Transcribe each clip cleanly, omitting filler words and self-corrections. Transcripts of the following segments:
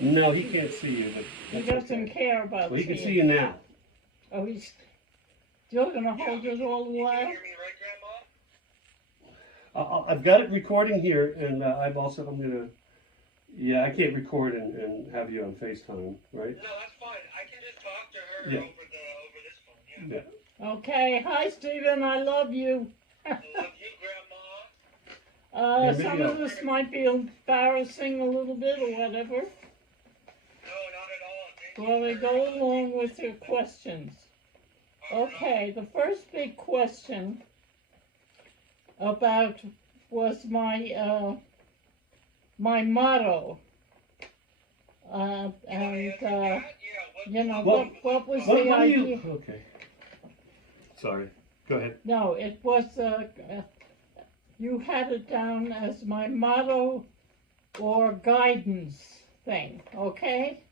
No, he can't see you, but He that's doesn't okay. care about Well, he can see seeing. you now. Oh, he's still gonna hold it all the You while? can hear me, right, Grandma? I've got it recording here, and I'm gonna. Yeah, I can't record and have you on FaceTime, right? No, that's fine. I can just talk to her Yeah. over this phone. Yeah. Yeah. Okay, hi Stephen, I love you. I love you, Grandma. Yeah, maybe Some of I'll- this might be embarrassing a little bit or whatever. No, not at all. Thank you Well, we for, go along with your questions. all right. Okay, the first big question about was my motto. And Yeah, you know, Well, what was What, the what do idea? you? Okay. Sorry. Go ahead. No, it was you had it down as my motto or guidance thing, okay?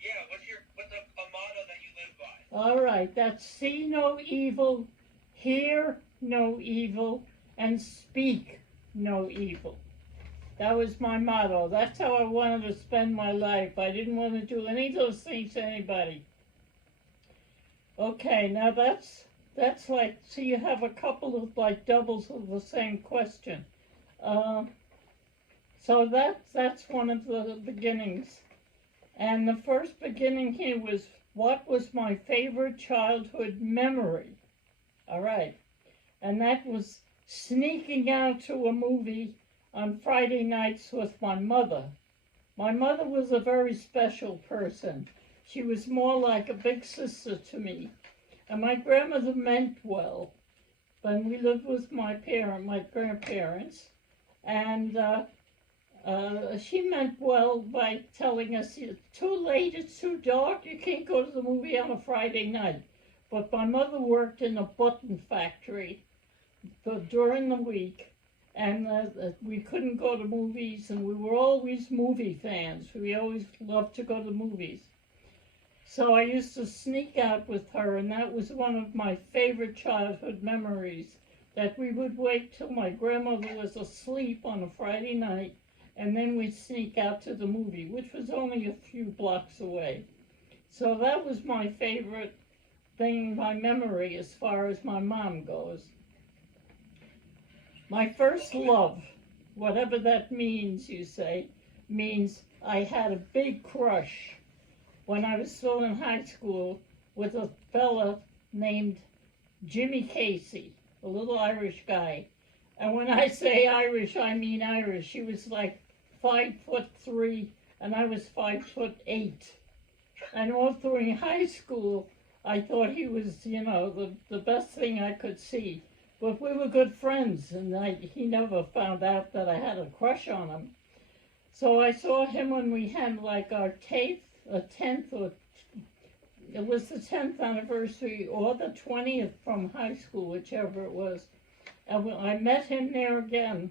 Yeah, what's a motto that you live by? All right, that's see no evil, hear no evil, and speak no evil. That was my motto. That's how I wanted to spend my life. I didn't want to do any of those things to anybody. Okay, now that's like, so you have a couple of like doubles of the same question. So that's one of the beginnings. And the first beginning here was, what was my favorite childhood memory? All right. And that was sneaking out to a movie on Friday nights with my mother. My mother was a very special person. She was more like a big sister to me. And my grandmother meant well. When we lived with my grandparents, and she meant well by telling us, it's too late, it's too dark, you can't go to the movie on a Friday night. But my mother worked in a button factory during the week, and we couldn't go to movies, and we were always movie fans. We always loved to go to movies. So I used to sneak out with her, and that was one of my favorite childhood memories, that we would wait till my grandmother was asleep on a Friday night, and then we'd sneak out to the movie, which was only a few blocks away. So that was my favorite thing, my memory, as far as my mom goes. My first love, whatever that means, you say, means I had a big crush when I was still in high school with a fella named Jimmy Casey, a little Irish guy. And when I say Irish, I mean Irish. He was like 5'3", and I was 5'8". And all through high school, I thought he was, you know, the best thing I could see. But we were good friends, and he never found out that I had a crush on him. So I saw him when we had like our 10th, or it was the 10th anniversary or the 20th from high school, whichever it was. And when I met him there again,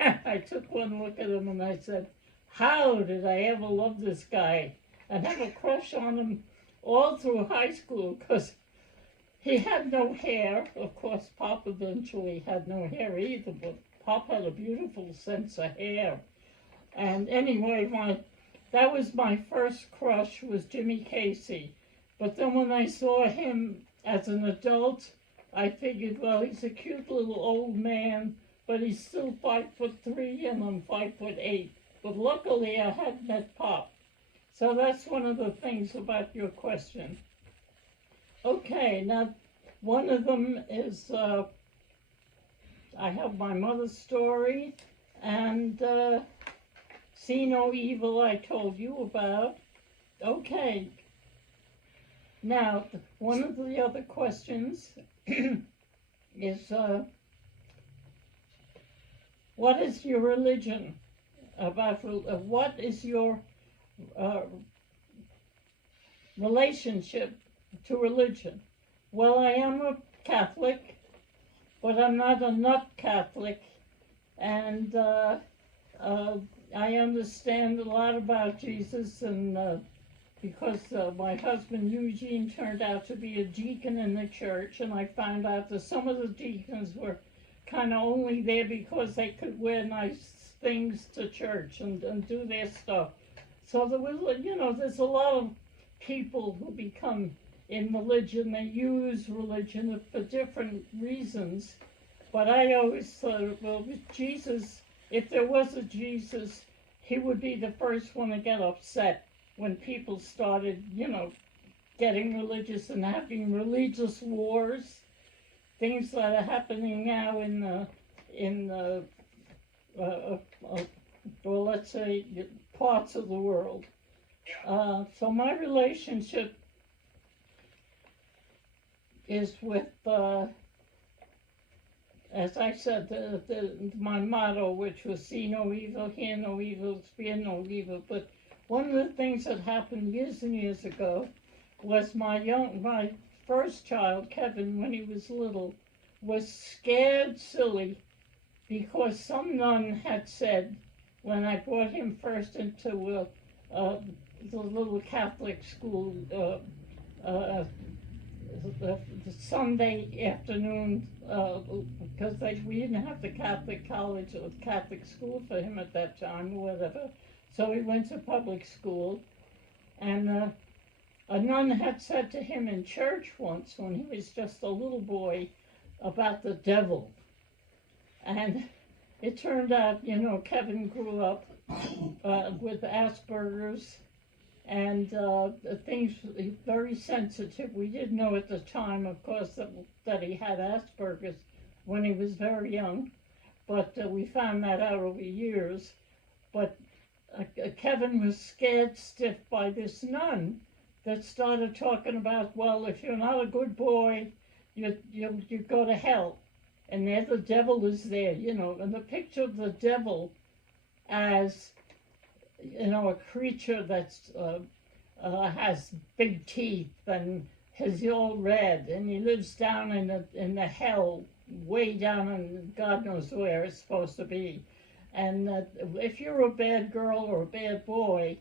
I took one look at him and I said, how did I ever love this guy and have a crush on him all through high school? Because he had no hair. Of course, Pop eventually had no hair either, but Pop had a beautiful sense of hair. And anyway, that was my first crush, was Jimmy Casey. But then when I saw him as an adult, I figured, well, he's a cute little old man, but he's still 5'3", and I'm 5'8". But luckily, I had met Pop. So that's one of the things about your question. Okay, now one of them is, I have my mother's story, and see no evil I told you about. Okay. Now, one of the other questions is, what is your religion? What is your relationship to religion? Well, I am a Catholic, but I'm not a nut Catholic, and I understand a lot about Jesus, and because my husband Eugene turned out to be a deacon in the church, and I found out that some of the deacons were kind of only there because they could wear nice things to church and do their stuff. So there was, there's a lot of people who become in religion. They use religion for different reasons. But I always thought, well, with Jesus, if there was a Jesus, he would be the first one to get upset when people started, getting religious and having religious wars, things that are happening now well, let's say parts of the world. So my relationship is with, as I said, my motto, which was see no evil, hear no evil, fear no evil. But one of the things that happened years and years ago was my first child, Kevin, when he was little, was scared silly because some nun had said, when I brought him first into the little Catholic school, the Sunday afternoon, because we didn't have the Catholic college or Catholic school for him at that time or whatever, so he went to public school, and a nun had said to him in church once when he was just a little boy about the devil. And it turned out, Kevin grew up with Asperger's and things very sensitive. We didn't know at the time, of course, that he had Asperger's when he was very young, but we found that out over years. But Kevin was scared stiff by this nun that started talking about, well, if you're not a good boy, you go to hell. And there the devil is there, and the picture of the devil as, a creature that's has big teeth and is all red, and he lives down in the hell, way down in God knows where it's supposed to be. And if you're a bad girl or a bad boy,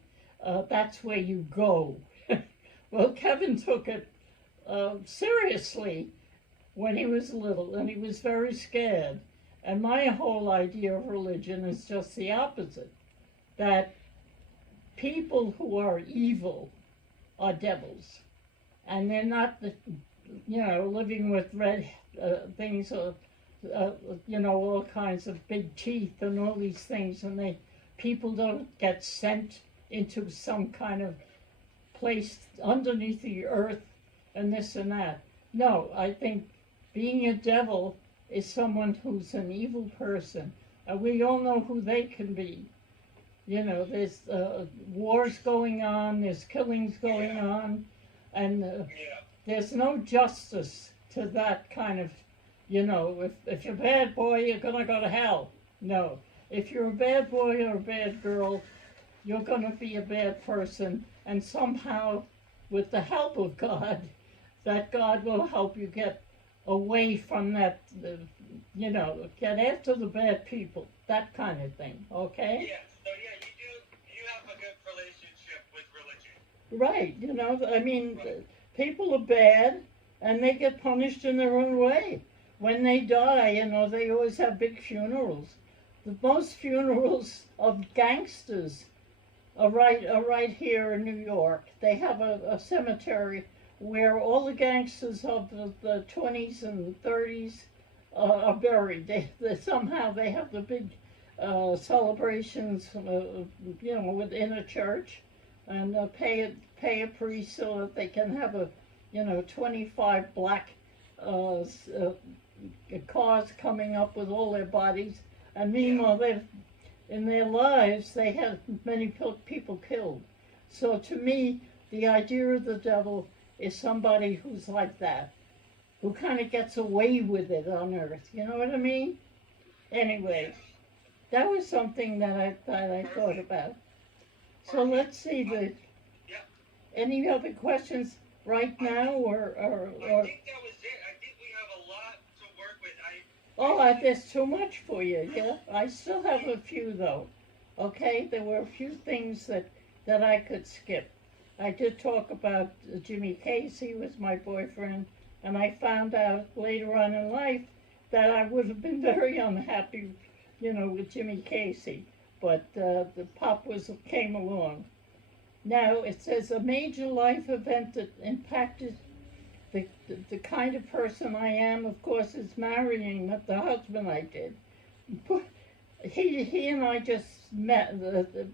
that's where you go. Well, Kevin took it seriously when he was little, and he was very scared. And my whole idea of religion is just the opposite, that people who are evil are devils, and they're not, living with red things or, all kinds of big teeth and all these things, and people don't get sent into some kind of place underneath the earth and this and that. No, I think being a devil is someone who's an evil person, and we all know who they can be. There's wars going on, there's killings going on, and there's no justice to that kind of, if you're a bad boy, you're gonna go to hell. No, if you're a bad boy or a bad girl, you're gonna be a bad person, and somehow, with the help of God, that God will help you get away from that, get after the bad people, that kind of thing, okay? Yeah, so you have a good relationship with religion. Right, people are bad, and they get punished in their own way. When they die, they always have big funerals. The most funerals of gangsters are right here in New York. They have a cemetery where all the gangsters of the 20s and 30s are buried. They somehow they have the big celebrations, within a church, and pay a priest so that they can have 25 black cars coming up with all their bodies, and meanwhile in their lives they have many people killed. So to me, the idea of the devil is somebody who's like that, who kind of gets away with it on earth. You know what I mean? Anyway, that was something that I thought about. So let's see, any other questions right now, or I think that was it. I think we have a lot to work with. There's too much for you, yeah? I still have a few, though, okay? There were a few things that I could skip. I did talk about Jimmy Casey was my boyfriend, and I found out later on in life that I would have been very unhappy, with Jimmy Casey. But the pop came along. Now, it says a major life event that impacted the kind of person I am, of course, is marrying the husband I did. He and I just met,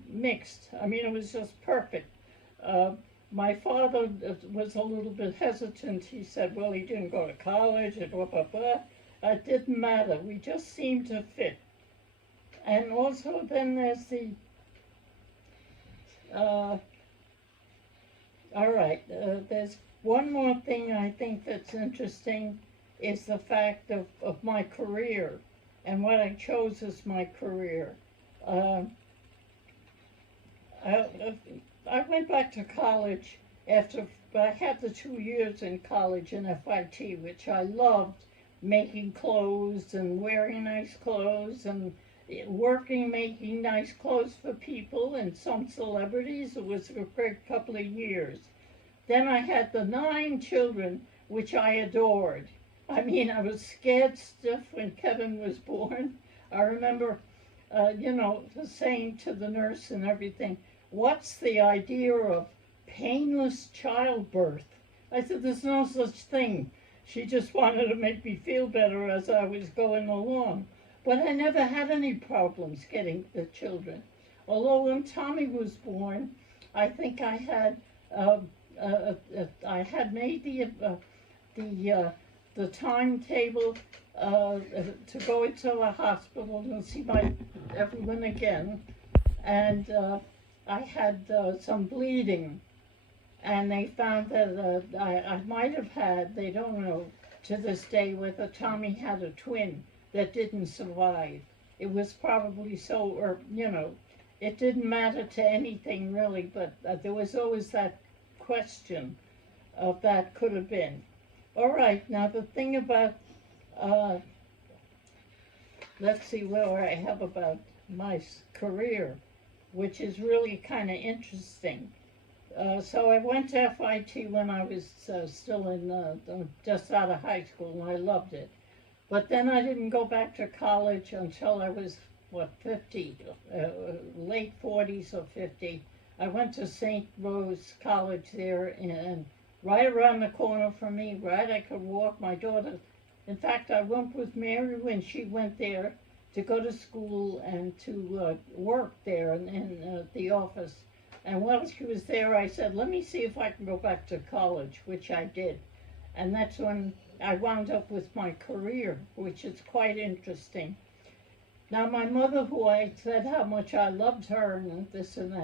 mixed. I mean, it was just perfect. My father was a little bit hesitant. He said, well, he didn't go to college and blah, blah, blah. It didn't matter. We just seemed to fit. And also then there's the, all right, there's one more thing I think that's interesting is the fact of my career and what I chose as my career. I went back to college after I had the 2 years in college in FIT, which I loved, making clothes and wearing nice clothes and working, making nice clothes for people and some celebrities. It was a great couple of years. Then I had the 9 children, which I adored. I mean, I was scared stiff when Kevin was born. I remember, saying to the nurse and everything, what's the idea of painless childbirth? I said, there's no such thing. She just wanted to make me feel better as I was going along. But I never had any problems getting the children. Although when Tommy was born, I think I had made the timetable to go into the hospital and see everyone again, and I had some bleeding, and they found that I might have had, they don't know to this day, whether Tommy had a twin that didn't survive. It was probably so, or it didn't matter to anything really, but there was always that question of that could have been. All right, now the thing about, let's see where I have about my career, which is really kind of interesting. So I went to FIT when I was still in, just out of high school, and I loved it. But then I didn't go back to college until I was, 50, late 40s or 50. I went to St. Rose College there, and right around the corner from me, right, I could walk. My daughter, in fact, I went with Mary when she went there to go to school and to work there in the office. And while she was there, I said, let me see if I can go back to college, which I did. And that's when I wound up with my career, which is quite interesting. Now, my mother, who I said how much I loved her and this and that,